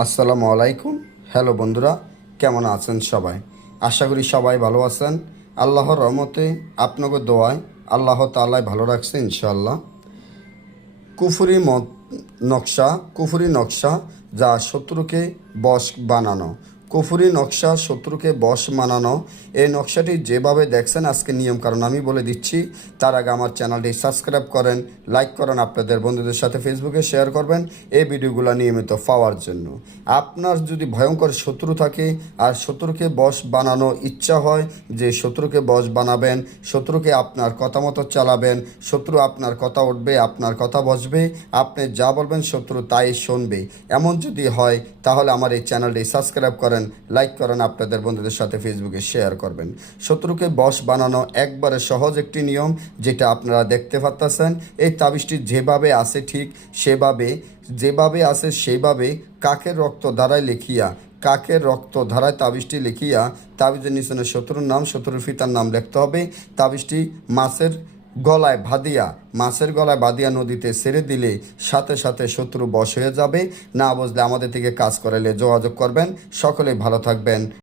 আসসালামু আলাইকুম। হ্যালো বন্ধুরা, কেমন আছেন সবাই? আশা করি সবাই ভালো আছেন। আল্লাহর রহমতে আপনাকে দোয়ায় আল্লাহ তাআলাই ভালো রাখছে ইনশাআল্লাহ। কুফরি নকশা, কুফরি নকশা যা শত্রুকে বশ বানানো। কুফরি নকশা শত্রুকে বশ বানানো, এই নকশাটি যেভাবে দেখছেন আজকে নিয়ম কারণ আমি বলে দিচ্ছি। তার আগে আমার চ্যানেলটি সাবস্ক্রাইব করেন, লাইক করেন, আপনাদের বন্ধুদের সাথে ফেসবুকে শেয়ার করবেন এই ভিডিওগুলো নিয়মিত পাওয়ার জন্য। আপনার যদি ভয়ঙ্কর শত্রু থাকে আর শত্রুকে বশ বানানো ইচ্ছা হয় যে শত্রুকে বশ বানাবেন, শত্রুকে আপনার কথা মতো চালাবেন, শত্রু আপনার কথা উঠবে, আপনার কথা বসবে, আপনি যা বলবেন শত্রু তাই শুনবে, এমন যদি হয় তাহলে আমার এই চ্যানেলটি সাবস্ক্রাইব করেন, লাইক করেন, আপনাদের বন্ধুদের সাথে ফেসবুকে শেয়ার করবেন। শত্রুকে বশ বানানো একবারে সহজ একটি নিয়ম, যেটা আপনারা দেখতে পাচ্ছেন। এই তাবিজটি যেভাবে আছে ঠিক সেভাবে, যেভাবে আছে সেভাবে কাকের রক্ত ধারায় লিখিয়া, কাকের রক্ত ধারায় তাবিজটি লিখিয়া তাবিজের নিচনে শত্রুর নাম, শত্রুর পিতার নাম লিখতে হবে। তাবিজটি মাছের গলায় বাঁধিয়া নদীতে ছেড়ে দিলে সাথে সাথে শত্রু বশ হয়ে যাবে। না বুঝলে আমাদের থেকে কাজ করালে যোগাযোগ করবেন। সকলেই ভালো থাকবেন।